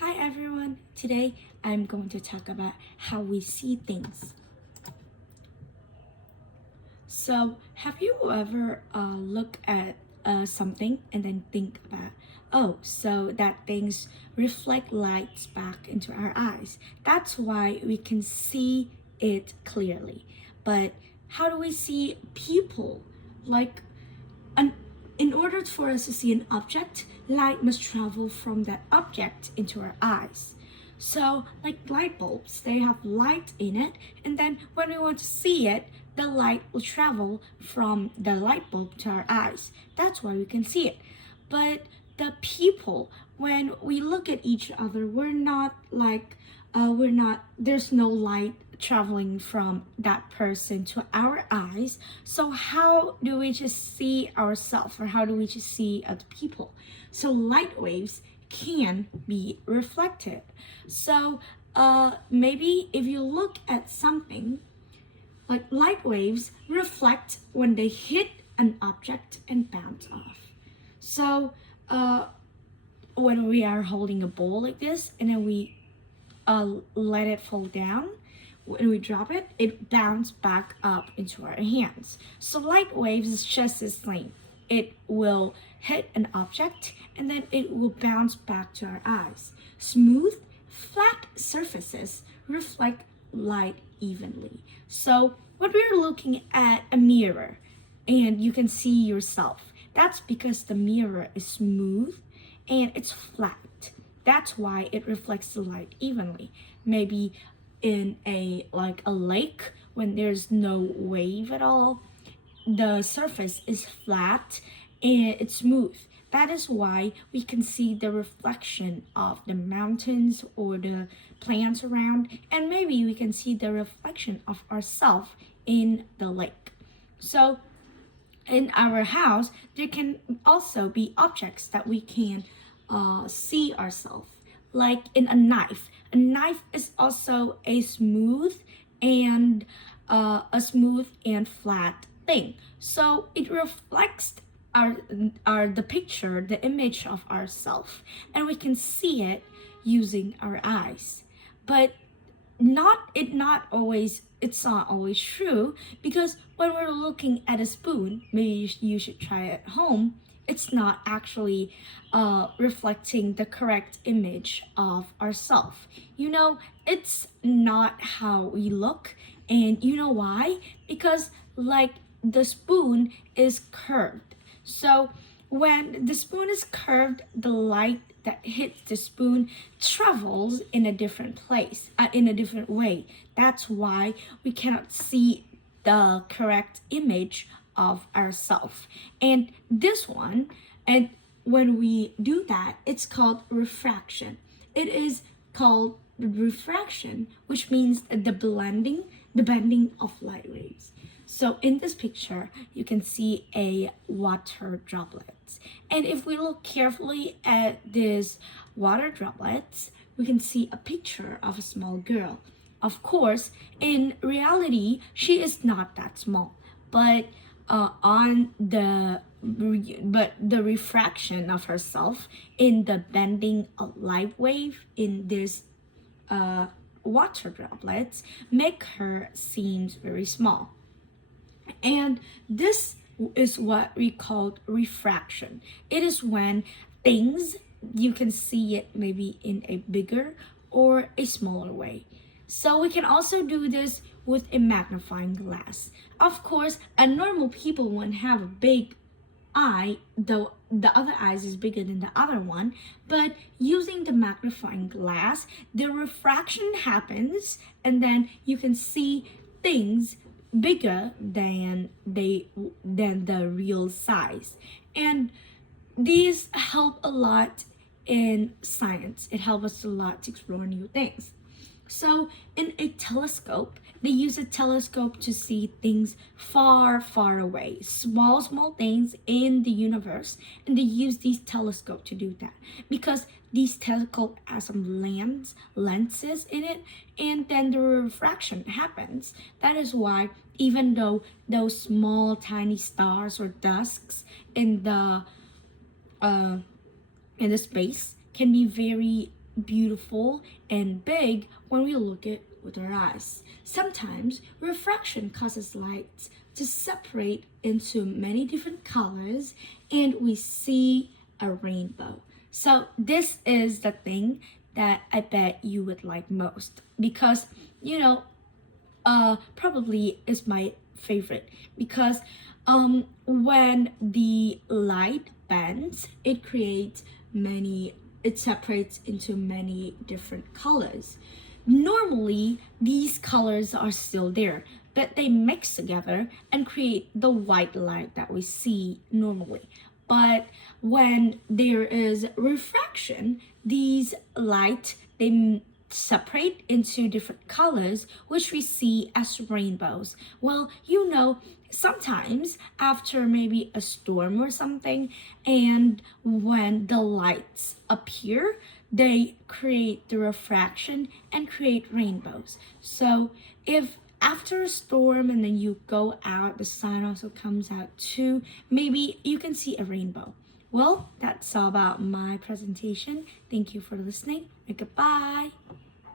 Hi everyone! Today I'm going to talk about how we see things. So, have you ever look at something and then think about, oh, so that things reflect lights back into our eyes. That's why we can see it clearly. But how do we see people? Like, an, in order for us to see an object, light must travel from that object into our eyes. So, like light bulbs, they have light in it, and then when we want to see it, the light will travel from the light bulb to our eyes. That's why we can see it. But the people, when we look at each other, there's no light traveling from that person to our eyes. So how do we just see ourselves, or how do we just see other people? So light waves can be reflected. So maybe if you look at something, like light waves reflect when they hit an object and bounce off. So when we are holding a ball like this and then we let it fall down, when we drop it, it bounces back up into our hands. So light waves is just the same. It will hit an object and then it will bounce back to our eyes. Smooth, flat surfaces reflect light evenly. So when we're looking at a mirror and you can see yourself, that's because the mirror is smooth and it's flat. That's why it reflects the light evenly. Maybe in a lake when there's no wave at all, the surface is flat and it's smooth. That is why we can see the reflection of the mountains or the plants around, and maybe we can see the reflection of ourselves in the lake. So in our house, there can also be objects that we can see ourselves. Like in a knife. A knife is also a smooth and flat thing. So it reflects the picture, the image of ourselves, and we can see it using our eyes. But it's not always true, because when we're looking at a spoon, maybe you should try it at home, it's not actually reflecting the correct image of ourselves. It's not how we look, and you know why? Because like the spoon is curved. So when the spoon is curved, the light that hits the spoon travels in a different place, in a different way. That's why we cannot see the correct image of ourselves. And this one, and when we do that, it's called refraction. It is called refraction, which means the bending of light rays. So in this picture, you can see a water droplets. And if we look carefully at this water droplets, we can see a picture of a small girl. Of course, in reality, she is not that small, but the refraction of herself in the bending of light wave in this water droplets make her seems very small. And this is what we call refraction. It is when things, you can see it maybe in a bigger or a smaller way. So we can also do this with a magnifying glass. Of course, a normal people won't have a big eye, though the other eyes is bigger than the other one, but using the magnifying glass, the refraction happens and then you can see things bigger than the real size. And these help a lot in science. It helps us a lot to explore new things. So in a telescope, they use a telescope to see things far, far away, small, small things in the universe, and they use these telescope to do that because these telescope has some lenses in it, and then the refraction happens. That is why even though those small, tiny stars or dusks in the space can be very beautiful and big when we look at with our eyes. Sometimes refraction causes light to separate into many different colors and we see a rainbow. So this is the thing that I bet you would like most because probably is my favorite because when the light bends, it separates into many different colors. Normally, these colors are still there, but they mix together and create the white light that we see normally. But when there is refraction, these light they separate into different colors, which we see as rainbows. Well, sometimes after maybe a storm or something, and when the lights appear, they create the refraction and create rainbows. So if after a storm and then you go out, the sun also comes out too, maybe you can see a rainbow. Well, that's all about my presentation. Thank you for listening and goodbye.